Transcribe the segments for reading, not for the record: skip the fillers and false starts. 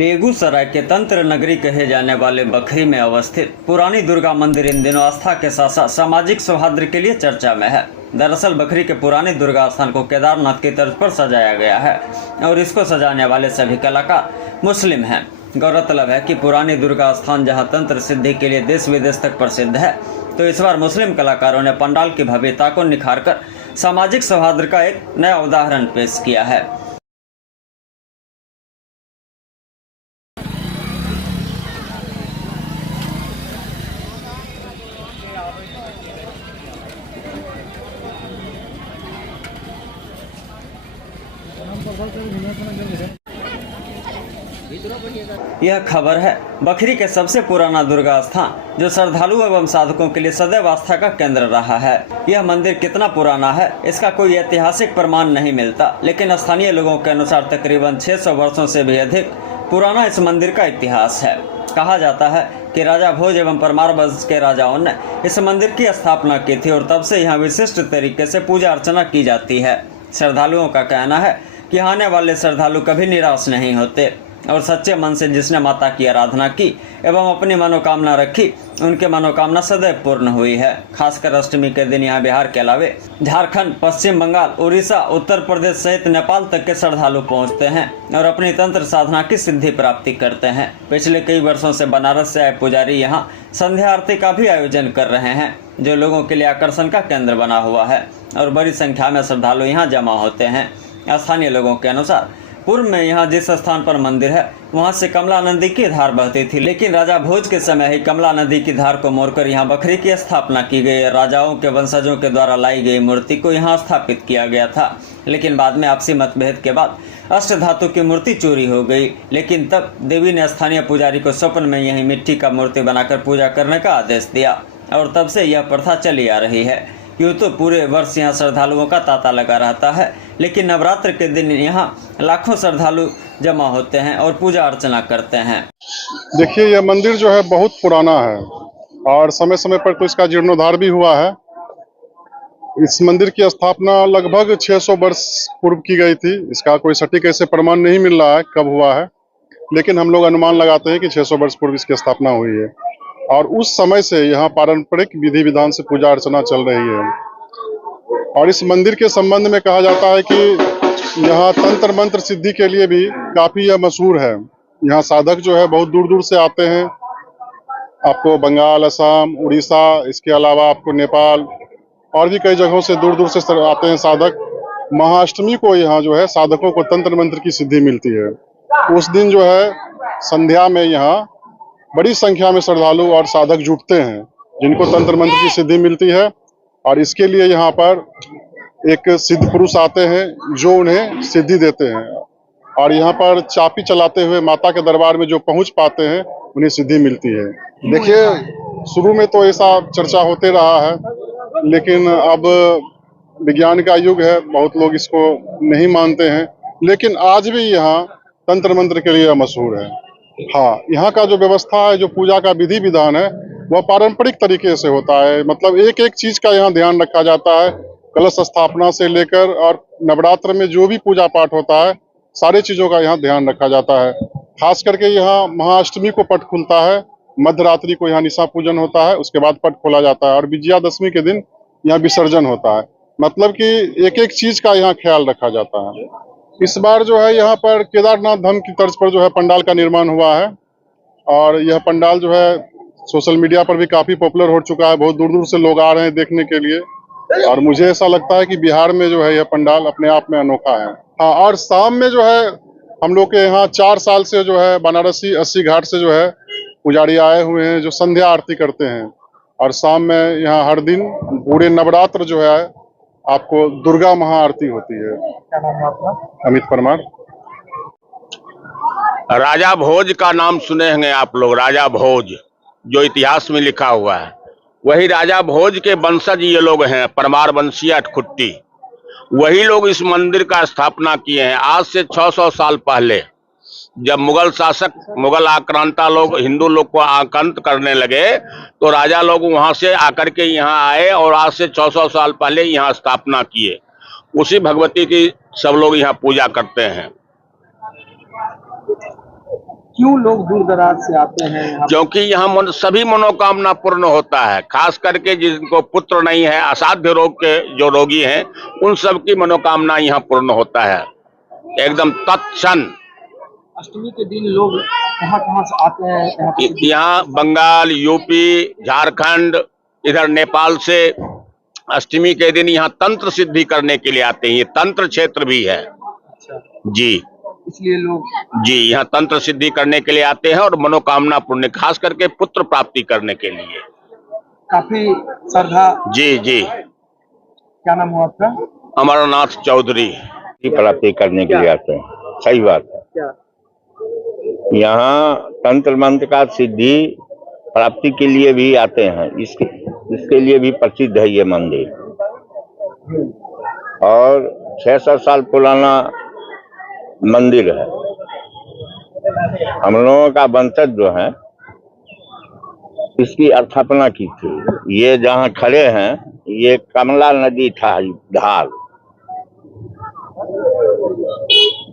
बेगूसराय के तंत्र नगरी कहे जाने वाले बखरी में अवस्थित पुरानी दुर्गा मंदिर इन दिनों आस्था के साथ साथ सामाजिक सौहार्द के लिए चर्चा में है। दरअसल बखरी के पुराने दुर्गा स्थान को केदारनाथ की तर्ज पर सजाया गया है और इसको सजाने वाले सभी कलाकार मुस्लिम हैं। गौरतलब है कि पुरानी दुर्गा स्थान जहां तंत्र सिद्धि के लिए देश विदेश तक प्रसिद्ध है, तो इस बार मुस्लिम कलाकारों ने पंडाल की भव्यता को निखारकर सामाजिक सौहार्द का एक नया उदाहरण पेश किया है। यह खबर है बखरी के सबसे पुराना दुर्गा स्थान, जो श्रद्धालु एवं साधकों के लिए सदैव आस्था का केंद्र रहा है। यह मंदिर कितना पुराना है इसका कोई ऐतिहासिक प्रमाण नहीं मिलता, लेकिन स्थानीय लोगों के अनुसार तकरीबन 600 वर्षों से भी अधिक पुराना इस मंदिर का इतिहास है। कहा जाता है कि राजा भोज एवं परमार वंश के राजाओं ने इस मंदिर की स्थापना की थी और तब से यहाँ विशिष्ट तरीके से पूजा अर्चना की जाती है। श्रद्धालुओं का कहना है कि आने वाले श्रद्धालु कभी निराश नहीं होते और सच्चे मन से जिसने माता की आराधना की एवं अपनी मनोकामना रखी, उनके मनोकामना सदैव पूर्ण हुई है। खासकर अष्टमी के दिन यहाँ बिहार के अलावे झारखंड, पश्चिम बंगाल, उड़ीसा, उत्तर प्रदेश सहित नेपाल तक के श्रद्धालु पहुँचते हैं और अपनी तंत्र साधना की सिद्धि प्राप्ति करते हैं। पिछले कई वर्षों से बनारस से आए पुजारी यहाँ संध्या आरती का भी आयोजन कर रहे हैं, जो लोगों के लिए आकर्षण का केंद्र बना हुआ है और बड़ी संख्या में श्रद्धालु यहाँ जमा होते हैं। स्थानीय लोगों के अनुसार पूर्व में यहाँ जिस स्थान पर मंदिर है वहाँ से कमला नदी की धार बहती थी, लेकिन राजा भोज के समय ही कमला नदी की धार को मोड़कर यहाँ बखरी की स्थापना की गई। राजाओं के वंशजों के द्वारा लाई गई मूर्ति को यहाँ स्थापित किया गया था, लेकिन बाद में आपसी मतभेद के बाद अष्ट धातु की मूर्ति चोरी हो गई। लेकिन तब देवी ने स्थानीय पुजारी को स्वप्न में यही मिट्टी का मूर्ति बनाकर पूजा करने का आदेश दिया और तब से यह प्रथा चली आ रही है। यूँ तो पूरे वर्ष यहाँ श्रद्धालुओं का तांता लगा रहता है, लेकिन नवरात्र के दिन यहाँ लाखों श्रद्धालु जमा होते हैं और पूजा अर्चना करते हैं। देखिए, यह मंदिर जो है बहुत पुराना है और समय समय पर तो इसका जीर्णोद्धार भी हुआ है। इस मंदिर की स्थापना लगभग 600 वर्ष पूर्व की गई थी। इसका कोई सटीक ऐसे प्रमाण नहीं मिल रहा है कब हुआ है, लेकिन हम लोग अनुमान लगाते हैं कि 600 वर्ष पूर्व इसकी स्थापना हुई है और उस समय से यहाँ पारंपरिक विधि विधान से पूजा अर्चना चल रही है। और इस मंदिर के संबंध में कहा जाता है कि यहाँ तंत्र मंत्र सिद्धि के लिए भी काफी यह मशहूर है। यहाँ साधक जो है बहुत दूर दूर से आते हैं। आपको बंगाल, असम, उड़ीसा, इसके अलावा आपको नेपाल और भी कई जगहों से दूर दूर से आते हैं साधक। महाअष्टमी को यहाँ जो है साधकों को तंत्र मंत्र की सिद्धि मिलती है। उस दिन जो है संध्या में यहाँ बड़ी संख्या में श्रद्धालु और साधक जुटते हैं जिनको तंत्र मंत्र की सिद्धि मिलती है और इसके लिए यहाँ पर एक सिद्ध पुरुष आते हैं जो उन्हें सिद्धि देते हैं और यहाँ पर चापी चलाते हुए माता के दरबार में जो पहुँच पाते हैं उन्हें सिद्धि मिलती है। देखिए, शुरू में तो ऐसा चर्चा होते रहा है, लेकिन अब विज्ञान का युग है, बहुत लोग इसको नहीं मानते हैं, लेकिन आज भी यहाँ तंत्र मंत्र के लिए मशहूर है। हाँ, यहाँ का जो व्यवस्था है, जो पूजा का विधि विधान है, वह पारंपरिक तरीके से होता है। मतलब एक एक चीज का यहाँ ध्यान रखा जाता है। कलश स्थापना से लेकर और नवरात्र में जो भी पूजा पाठ होता है, सारी चीजों का यहाँ ध्यान रखा जाता है। खास करके यहाँ महाअष्टमी को पट खुलता है, मध्य रात्रि को यहाँ निशा पूजन होता है, उसके बाद पट खोला जाता है और विजयादशमी के दिन यहाँ विसर्जन होता है। मतलब कि एक एक चीज का यहाँ ख्याल रखा जाता है। इस बार जो है यहाँ पर केदारनाथ धाम की तर्ज पर जो है पंडाल का निर्माण हुआ है और यह पंडाल जो है सोशल मीडिया पर भी काफी पॉपुलर हो चुका है। बहुत दूर दूर से लोग आ रहे हैं देखने के लिए और मुझे ऐसा लगता है कि बिहार में जो है यह पंडाल अपने आप में अनोखा है। हाँ, और शाम में जो है हम लोग के यहाँ 4 साल से जो है बनारसी 80 घाट से जो है पुजारी आए हुए हैं जो संध्या आरती करते हैं और शाम में यहाँ हर दिन पूरे नवरात्र जो है आपको दुर्गा महाआरती होती है। क्या नाम है आपका? अमित परमार। राजा भोज का नाम सुने होंगे आप लोग। राजा भोज जो इतिहास में लिखा हुआ है, वही राजा भोज के वंशज ये लोग हैं, परमार वंशीय अठखुट्टी। वही लोग इस मंदिर का स्थापना किए हैं आज से 600 साल पहले। जब मुगल शासक, मुगल आक्रांता लोग हिंदू लोग को आक्रांत करने लगे तो राजा लोग वहां से आकर के यहाँ आए और आज से 600 साल पहले यहाँ स्थापना किए। उसी भगवती की सब लोग यहाँ पूजा करते हैं। क्यों लोग दूर दराज से आते हैं यहाँ? क्योंकि यहाँ सभी मनोकामना पूर्ण होता है, खास करके जिनको पुत्र नहीं है, असाध्य रोग के जो रोगी हैं, उन सब की मनोकामना यहाँ पूर्ण होता है एकदम तत्क्षण। अष्टमी के दिन लोग कहाँ से आते हैं यहाँ बंगाल, यूपी, झारखंड, इधर नेपाल से अष्टमी के दिन यहाँ तंत्र सिद्धि करने के लिए आते हैं। ये तंत्र क्षेत्र भी है। अच्छा। जी, इसलिए लोग जी यहाँ तंत्र सिद्धि करने के लिए आते हैं और मनोकामना पूर्ण, खास करके पुत्र प्राप्ति करने के लिए काफी श्रद्धा। जी जी। क्या नाम हुआ आपका? अमरनाथ चौधरी। प्राप्ति करने के लिए आते हैं, सही बात है। क्या यहाँ तंत्र मंत्र का सिद्धि प्राप्ति के लिए भी आते हैं, इसके लिए भी प्रसिद्ध है ये मंदिर। और 600 साल पुराना मंदिर है। हम लोगों का वंशज जो है इसकी स्थापना की थी। ये जहाँ खड़े हैं ये कमला नदी था ढाल,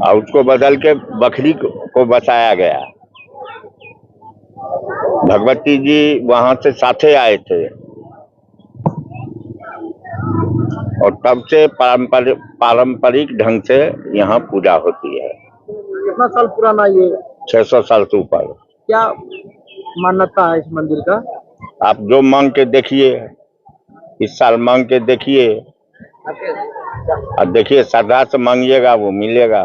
और उसको बदल के बखरी को बसाया गया। भगवती जी वहां से साथे आए थे और तब से पारंपरिक ढंग से यहाँ पूजा होती है। कितना साल पुराना ये? 600 साल से ऊपर। क्या मान्यता है इस मंदिर का? आप जो मांग के देखिए, इस साल मांग के देखिए और देखिए, श्रद्धा से मांगिएगा वो मिलेगा।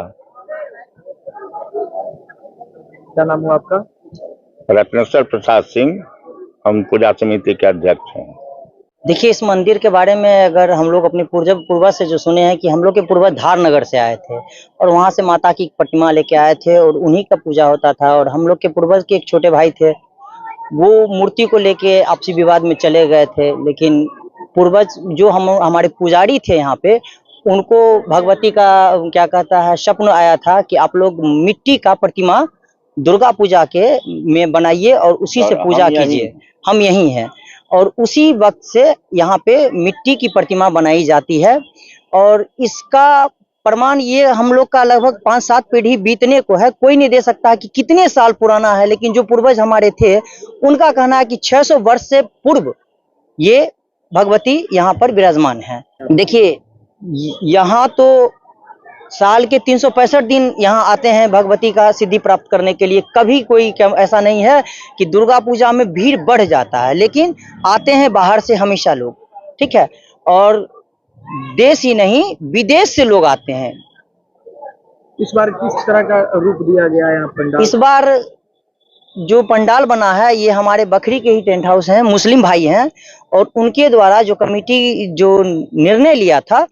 क्या नाम हुआ आपका? रत्नेश्वर प्रसाद सिंह, हम पूजा समिति के अध्यक्ष हैं। देखिए, इस मंदिर के बारे में अगर हम लोग अपने पूर्वज से जो सुने हैं कि हम लोग के पूर्वज धार नगर से आए थे और वहाँ से माता की प्रतिमा लेके आए थे और उन्हीं का पूजा होता था। और हम लोग के पूर्वज के एक छोटे भाई थे, वो मूर्ति को लेके आपसी विवाद में चले गए थे। लेकिन पूर्वज जो हमारे पुजारी थे यहाँ पे, उनको भगवती का क्या कहता है स्वप्न आया था कि आप लोग मिट्टी का प्रतिमा दुर्गा पूजा के में बनाइए और उसी से पूजा कीजिए। हम यही हैं और उसी वक्त से यहाँ पे मिट्टी की प्रतिमा बनाई जाती है। और इसका प्रमाण ये हम लोग का लगभग 5-7 पीढ़ी बीतने को है। कोई नहीं दे सकता कि कितने साल पुराना है, लेकिन जो पूर्वज हमारे थे उनका कहना है कि 600 वर्ष से पूर्व ये भगवती यहाँ पर विराजमान है। देखिए, यहाँ तो साल के 365 दिन यहाँ आते हैं भगवती का सिद्धि प्राप्त करने के लिए। कभी कोई ऐसा नहीं है कि दुर्गा पूजा में भीड़ बढ़ जाता है, लेकिन आते हैं बाहर से हमेशा लोग, ठीक है। और देश ही नहीं विदेश से लोग आते हैं। इस बार किस तरह का रूप दिया गया है यहाँ पंडाल? इस बार जो पंडाल बना है ये हमारे बखरी के ही टेंट हाउस हैं, मुस्लिम भाई हैं, और उनके द्वारा जो कमेटी जो निर्णय लिया था,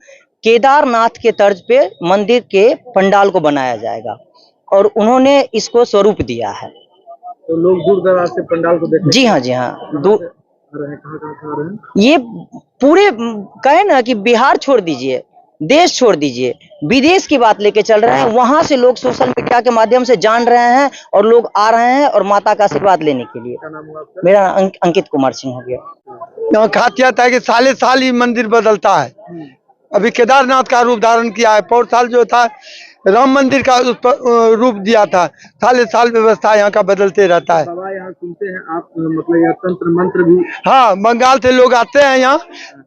केदारनाथ के तर्ज पे मंदिर के पंडाल को बनाया जाएगा और उन्होंने इसको स्वरूप दिया है। तो लोग दूर दराज से पंडाल को देखने? जी हाँ, जी हाँ। कहाँ रहे हैं? ये पूरे कहे ना कि बिहार छोड़ दीजिए, देश छोड़ दीजिए, विदेश की बात लेके चल रहे हैं। वहां से लोग सोशल मीडिया के माध्यम से जान रहे हैं और लोग आ रहे हैं और माता का आशीर्वाद लेने के लिए। क्या नाम हुआ आपका? मेरा अंकित कुमार सिंह हो गया। यहाँ खासियत है कि साले साल ही मंदिर बदलता है। अभी केदारनाथ का रूप धारण किया है। पौर साल जो था राम मंदिर का उस पर रूप दिया था। साले साल व्यवस्था यहाँ का बदलते रहता है। बाबा यहाँ सुनते हैं आप, मतलब यहाँ तंत्र मंत्र भी? हाँ, बंगाल से लोग आते हैं यहाँ,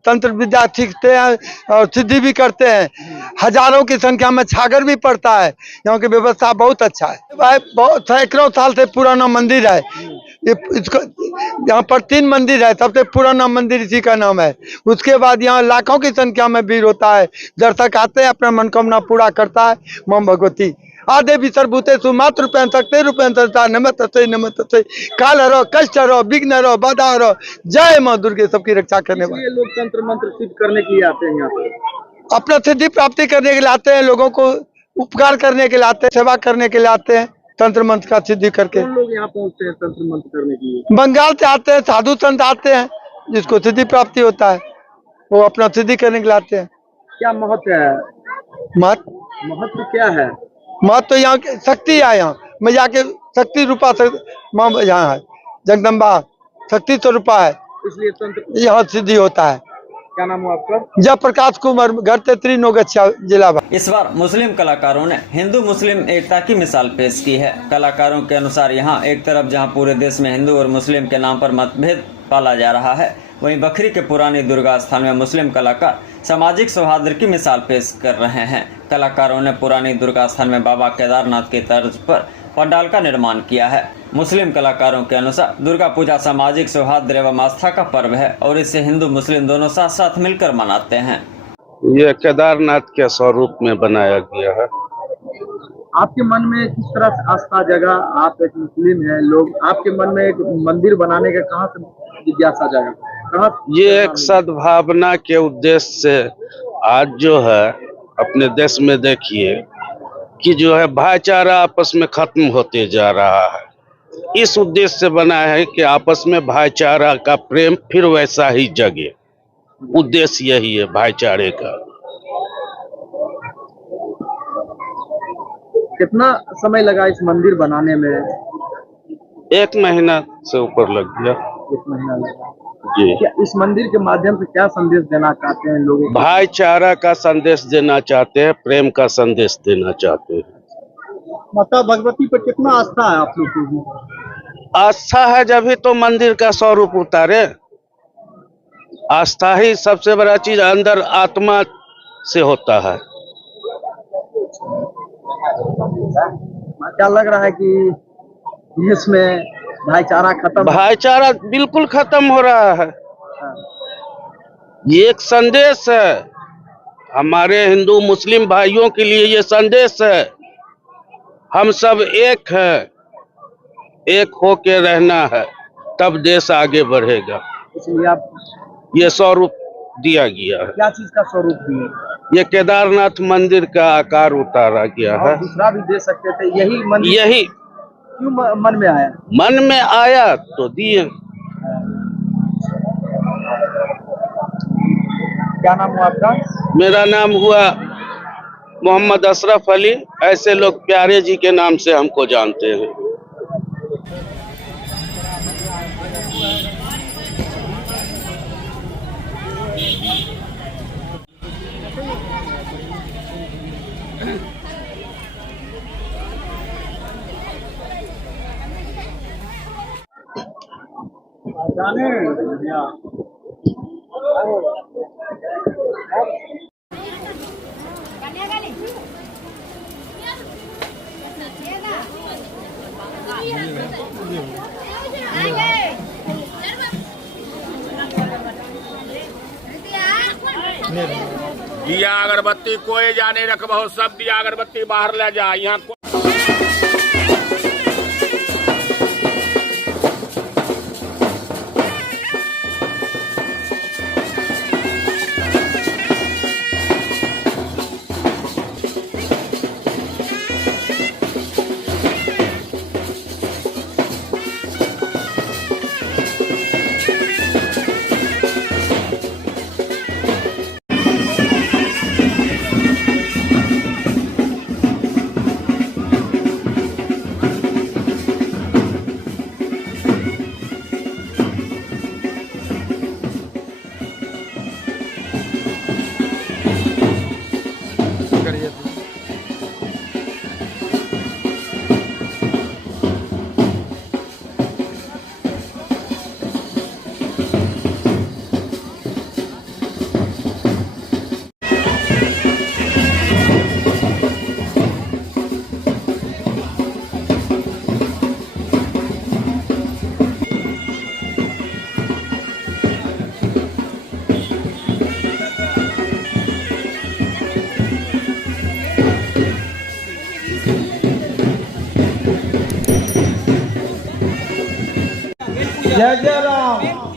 तंत्र विद्या सीखते हैं और सिद्धि भी करते हैं। हजारों की संख्या में छागर भी पड़ता है। यहाँ की व्यवस्था बहुत अच्छा है भाई। बहुत सैकड़ों साल से पुराना मंदिर है ये। इसको यहाँ पर 3 मंदिर है, सबसे पुराना मंदिर इसी का नाम है। उसके बाद यहाँ लाखों की संख्या में भीड़ होता है, दर्शक आते हैं, अपना मनोकामना पूरा करता है मां भगवती। आदे भी सर्वभूतेषु मातृरूपेण शक्तिरूपेण संस्था नमस्तस्यै नमस्तस्यै। काल हरो, कष्ट हरो, विघ्न हरो, बाधा हरो। जय मां दुर्गे, सबकी रक्षा करने वाली। लोग तंत्र मंत्र सिद्ध करने के लिए आते हैं यहाँ पे? अपना सिद्धि प्राप्ति करने के लिए आते हैं, लोगों को उपकार करने के लिए आते हैं, सेवा करने के लिए आते हैं, तंत्र मंत्र का सिद्धि करके। कौन लोग यहाँ पहुँचते हैं तंत्र मंत्र करने के लिए? बंगाल से आते हैं, साधु संत आते हैं, जिसको सिद्धि प्राप्ति होता है वो अपना सिद्धि करने के लिए आते हैं। क्या महत्व है? महत्व महत्व क्या है? महत्व तो यहाँ की शक्ति है। यहाँ मैं जाके शक्ति रूपा माँ यहाँ है, जगदम्बा शक्ति स्वरूपा है, इसलिए तंत्र। यहाँ सिद्धि होता है। क्या नाम हुआ आपका? जयप्रकाश कुमार, घर तेतरी नौगछिया जिला। इस बार मुस्लिम कलाकारों ने हिंदू मुस्लिम एकता की मिसाल पेश की है। कलाकारों के अनुसार यहाँ एक तरफ जहाँ पूरे देश में हिंदू और मुस्लिम के नाम पर मतभेद पाला जा रहा है, वहीं बखरी के पुरानी दुर्गा स्थान में मुस्लिम कलाकार सामाजिक सौहार्द की मिसाल पेश कर रहे हैं। कलाकारों ने पुरानी दुर्गा स्थान में बाबा केदारनाथ की तर्ज पर पंडाल का निर्माण किया है। मुस्लिम कलाकारों के अनुसार दुर्गा पूजा सामाजिक सौहार्द एवं आस्था का पर्व है और इसे हिंदू मुस्लिम दोनों साथ साथ मिलकर मनाते हैं। ये केदारनाथ के स्वरूप में बनाया गया है। आपके मन में किस तरह से आस्था जगा? आप एक मुस्लिम हैं, लोग आपके मन में एक मंदिर बनाने का कहाँ से जिज्ञासा जगा? कहाँ? ये एक सद्भावना के उद्देश्य से आज जो है अपने देश में देखिए कि जो है भाईचारा आपस में खत्म होते जा रहा है। इस उद्देश्य से बना है कि आपस में भाईचारा का प्रेम फिर वैसा ही जगे। उद्देश्य यही है भाईचारे का। कितना समय लगा इस मंदिर बनाने में? 1 महीना से ऊपर लग गया। 1 महीना लगा जी। क्या इस मंदिर के माध्यम से क्या संदेश देना चाहते हैं लोगों को? भाईचारा का संदेश देना चाहते हैं, प्रेम का संदेश देना चाहते हैं। माता भगवती पर कितना आस्था है आप लोग की? आस्था है जब तो मंदिर का स्वरूप उतारे। आस्था ही सबसे बड़ा चीज अंदर आत्मा से होता है। क्या लग रहा है कि इसमें भाईचारा खत्म? भाईचारा बिल्कुल खत्म हो रहा है। ये एक संदेश है हमारे हिंदू मुस्लिम भाइयों के लिए। ये संदेश है हम सब एक हैं, एक होके रहना है, तब देश आगे बढ़ेगा। इसलिए आप ये स्वरूप दिया गया है। क्या चीज का स्वरूप दिए? ये केदारनाथ मंदिर का आकार उतारा गया है। दूसरा भी दे सकते थे, यही मंदिर यही क्यों मन में आया? मन में आया तो दिए। क्या नाम हुआ आपका? मेरा नाम हुआ मोहम्मद अशरफ अली। ऐसे लोग प्यारे जी के नाम से हमको जानते हैं। दिया अगरबत्ती कोई जाने रखबहो, सब दिया अगरबत्ती बाहर ले जा। यहाँ जय जय राम।